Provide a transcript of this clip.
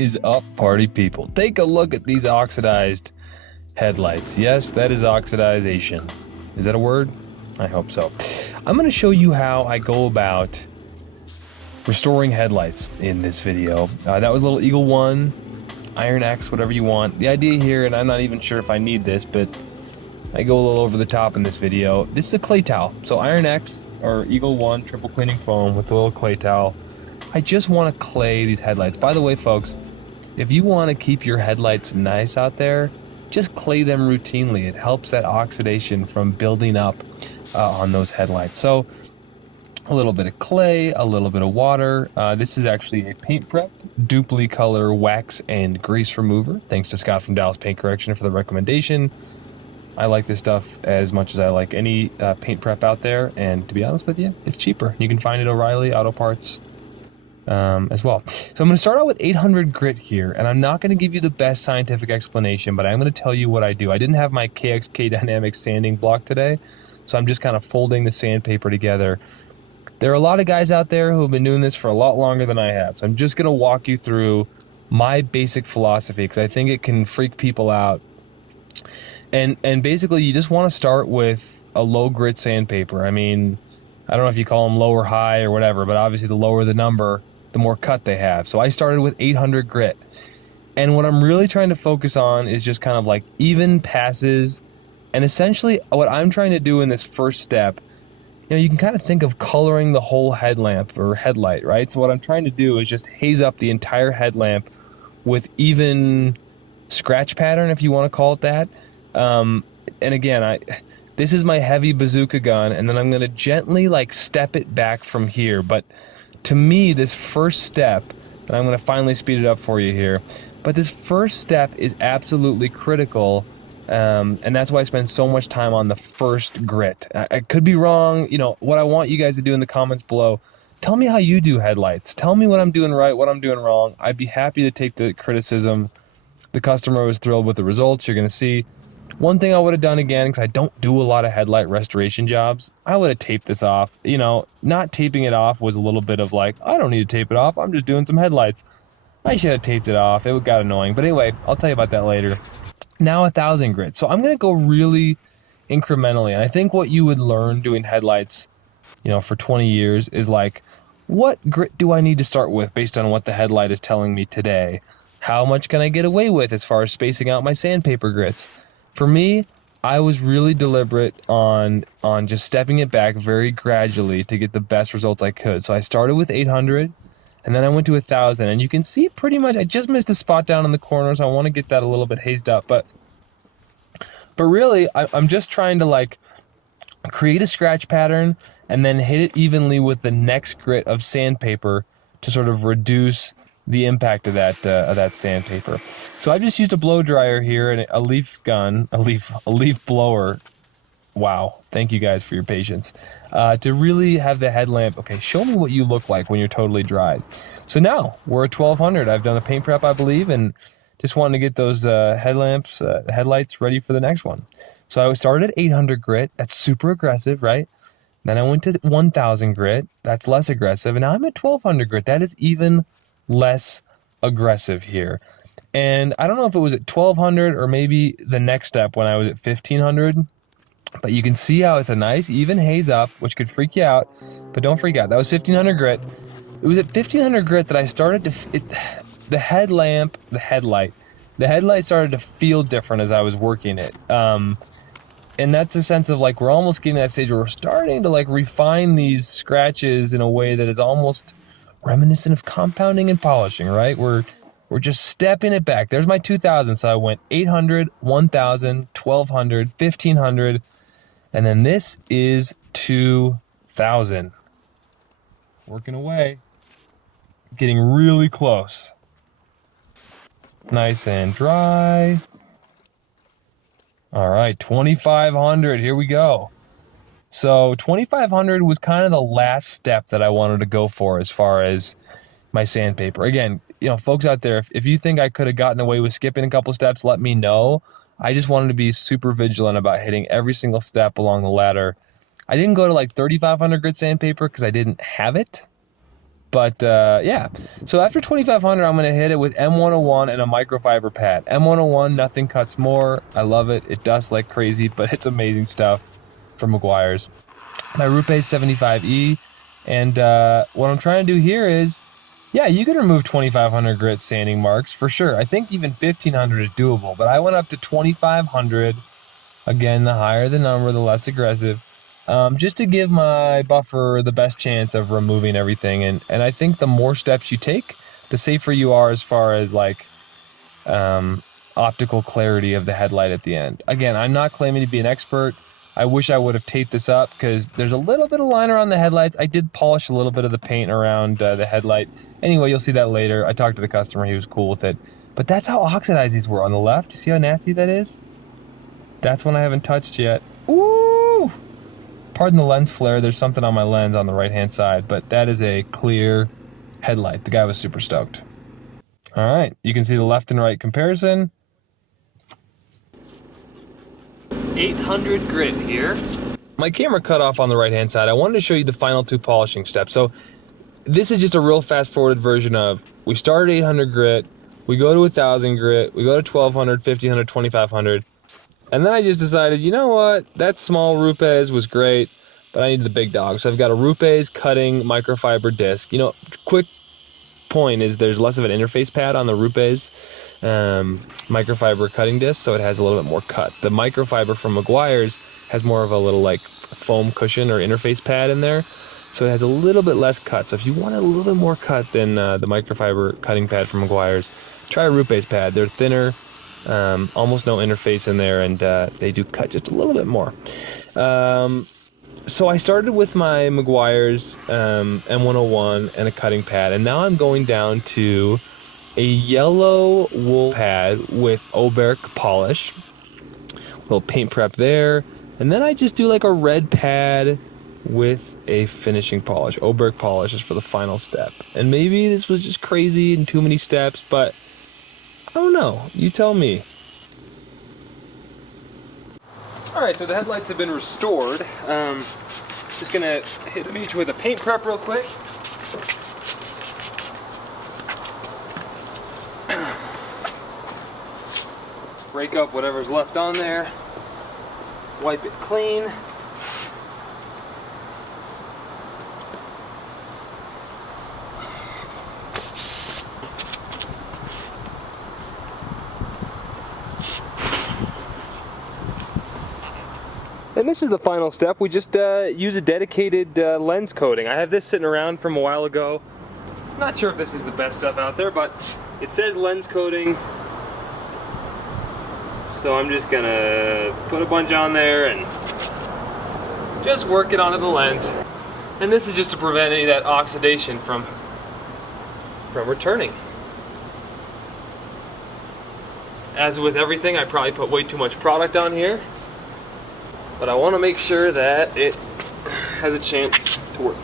is up, party people? Take a look at these oxidized headlights. Yes, that is oxidization. Is that a word? I hope so. I'm going to show you how I go about restoring headlights in this video. That was a little Eagle 1, Iron X, whatever you want. The idea here, and I'm not even sure if I need this, but I go a little over the top in this video. This is a clay towel. So Iron X or Eagle 1 triple cleaning foam with a little clay towel. I just want to clay these headlights. By the way, folks, if you want to keep your headlights nice out there, just clay them routinely. It helps that oxidation from building up on those headlights. So a little bit of clay, a little bit of water. This is actually a paint prep, dupli color wax and grease remover. Thanks to Scott from Dallas Paint Correction for the recommendation. I like this stuff as much as I like any paint prep out there, and to be honest with you, it's cheaper. You can find it at O'Reilly Auto Parts as well. So I'm going to start out with 800 grit here, and I'm not going to give you the best scientific explanation, but I'm going to tell you what I do. I didn't have my KXK Dynamics sanding block today, so I'm just kind of folding the sandpaper together. There are a lot of guys out there who have been doing this for a lot longer than I have, so I'm just going to walk you through my basic philosophy because I think it can freak people out. And basically, you just want to start with a low grit sandpaper. I mean, I don't know if you call them low or high or whatever, but obviously the lower the number, the more cut they have. So I started with 800 grit. And what I'm really trying to focus on is just kind of like even passes. And essentially what I'm trying to do in this first step, you know, you can kind of think of coloring the whole headlamp or headlight, right? So what I'm trying to do is just haze up the entire headlamp with even scratch pattern, if you want to call it that. And again, this is my heavy bazooka gun, and then I'm going to gently like step it back from here. But to me, this first step, and I'm going to finally speed it up for you here, but this first step is absolutely critical, and that's why I spend so much time on the first grit. I could be wrong. You know, what I want you guys to do in the comments below, tell me how you do headlights. Tell me what I'm doing right, what I'm doing wrong. I'd be happy to take the criticism. The customer was thrilled with the results. You're going to see. One thing I would have done again, because I don't do a lot of headlight restoration jobs, I would have taped this off. You know, not taping it off was a little bit of like, I don't need to tape it off. I'm just doing some headlights. I should have taped it off. It got annoying. But anyway, I'll tell you about that later. Now 1,000 grit. So I'm going to go really incrementally. And I think what you would learn doing headlights, you know, for 20 years is like, what grit do I need to start with based on what the headlight is telling me today? How much can I get away with as far as spacing out my sandpaper grits? For me, I was really deliberate on just stepping it back very gradually to get the best results I could. So I started with 800, and then I went to 1,000. And you can see pretty much, I just missed a spot down in the corner, so I want to get that a little bit hazed up. But really, I'm just trying to like create a scratch pattern and then hit it evenly with the next grit of sandpaper to sort of reduce the impact of that sandpaper. So I've just used a blow dryer here and a leaf gun, a leaf blower. Wow, thank you guys for your patience. To really have the headlamp. Okay, show me what you look like when you're totally dried. So now we're at 1,200. I've done the paint prep, I believe, and just wanted to get those headlights ready for the next one. So I started at 800 grit. That's super aggressive, right? Then I went to 1,000 grit. That's less aggressive, and now I'm at 1,200 grit. That is even less aggressive here. And I don't know if it was at 1,200 or maybe the next step when I was at 1,500, but you can see how it's a nice even haze up, which could freak you out, but don't freak out. That was 1,500 grit. It was at 1,500 grit that I started to, the headlight started to feel different as I was working it. And that's a sense of like, we're almost getting to that stage where we're starting to like refine these scratches in a way that is almost reminiscent of compounding and polishing, right? We're just stepping it back. There's my 2,000. So I went 800, 1,000, 1,200, 1,500, and then this is 2,000. Working away, getting really close. Nice and dry. All right, 2,500. Here we go. So 2,500 was kind of the last step that I wanted to go for as far as my sandpaper. Again, you know, folks out there, if you think I could have gotten away with skipping a couple steps, let me know. I just wanted to be super vigilant about hitting every single step along the ladder. I didn't go to like 3,500 grit sandpaper because I didn't have it. But yeah, so after 2500, I'm gonna hit it with M101 and a microfiber pad. M101, nothing cuts more. I love it. It dusts like crazy, but it's amazing stuff from Meguiar's. My Rupe 75E, and what I'm trying to do here is, yeah, you can remove 2500 grit sanding marks for sure. I think even 1500 is doable, but I went up to 2500. Again, the higher the number, the less aggressive. Just to give my buffer the best chance of removing everything. And I think the more steps you take, the safer you are as far as like optical clarity of the headlight at the end. Again, I'm not claiming to be an expert. I wish I would have taped this up because there's a little bit of liner on the headlights. I did polish a little bit of the paint around the headlight. Anyway, you'll see that later. I talked to the customer. He was cool with it. But that's how oxidized these were on the left. You see how nasty that is? That's one I haven't touched yet. Ooh! Pardon the lens flare. There's something on my lens on the right-hand side, but that is a clear headlight. The guy was super stoked. All right, you can see the left and right comparison. 800 grit here. My camera cut off on the right-hand side. I wanted to show you the final two polishing steps. So this is just a real fast-forwarded version of, we start at 800 grit, we go to 1000 grit, we go to 1200, 1500, 2500. And then I just decided, you know what, that small Rupes was great, but I need the big dog. So I've got a Rupes cutting microfiber disc. You know, quick point is there's less of an interface pad on the Rupes microfiber cutting disc, so it has a little bit more cut. The microfiber from Meguiar's has more of a little like foam cushion or interface pad in there, so it has a little bit less cut. So if you want a little bit more cut than the microfiber cutting pad from Meguiar's, try a Rupes pad. They're thinner. Almost no interface in there, and they do cut just a little bit more. So I started with my Meguiar's M101 and a cutting pad, and now I'm going down to a yellow wool pad with Oberk polish. A little paint prep there, and then I just do like a red pad with a finishing polish. Oberk polish is for the final step. And maybe this was just crazy and too many steps, but I don't know. You tell me. Alright, so the headlights have been restored. Just gonna hit them each with a paint prep real quick. Break up whatever's left on there. Wipe it clean. And this is the final step. We just use a dedicated lens coating. I have this sitting around from a while ago. Not sure if this is the best stuff out there, but it says lens coating. So I'm just gonna put a bunch on there and just work it onto the lens. And this is just to prevent any of that oxidation from returning. As with everything, I probably put way too much product on here, but I want to make sure that it has a chance to work.